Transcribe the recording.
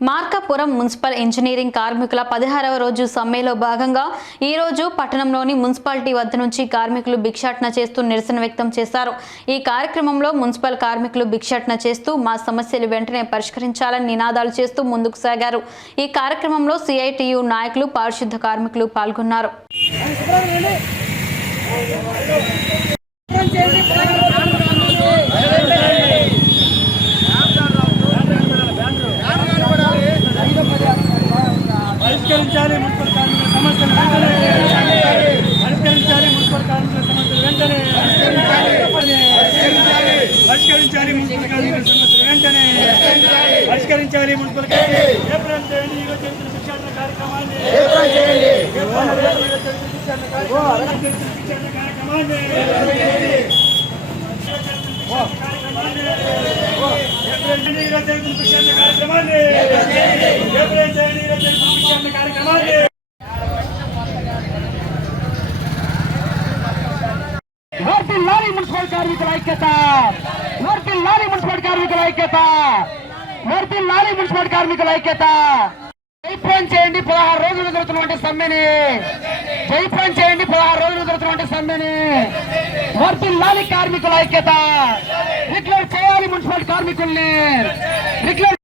Markapuram municipal engineering కార్మికుల 16వ రోజు సమ్మెలో భాగంగా ఈ రోజు పట్టణంలోని మున్సిపాలిటీ వద్ద నుంచి కార్మికులు భిక్షాటన చేస్తూ నిరసన వ్యక్తం చేశారు. ఈ కార్యక్రమంలో మున్సిపల్ కార్మికులు భిక్షాటన చేస్తూ మా సమస్యలు వెంటనే పరిష్కరించాలని నినాదాలు చేస్తూ ముందుకు సాగారు. ఈ కార్యక్రమంలో సిఐటియు నాయకులు, పారిశుద్ధ కార్మికులు పాల్గొన్నారు. పరిష్కరించాలి మున్సిపల్ కార్మికుల సమస్యలు వెంటనే, పరిష్కరించాలి మున్సిపల్ కార్మికుల సమస్యలు వెంటనే, పరిష్కరించాలి మున్సిపల్ కార్మికుల సమస్యలు వెంటనే, పరిష్కరించాలి మున్సిపల్ ఏప్రిల్ చేయండి. ఈరోజు చేసిన శిక్షణ కార్యక్రమాన్ని వర్ధిల్లాలి మున్సిపల్ కార్మికుల ఐక్యత, వర్ధిల్లాలి మున్సిపల్ కార్మికుల ఐక్యత, వర్ధిల్లాలి మున్సిపల్ కార్మికుల ఐక్యత. జయప్రదం చేయండి 16 రోజులు జరుగుతున్నటువంటి సమ్మెని, జయప్రదం చేయండి 16 రోజులు జరుగుతున్నటువంటి సమ్మెని. వర్ధిల్లాలి కార్మికుల ఐక్యత, డిక్లేర్ చేయాలి మున్సిపల్ కార్మికుల్ని, డిక్లేర్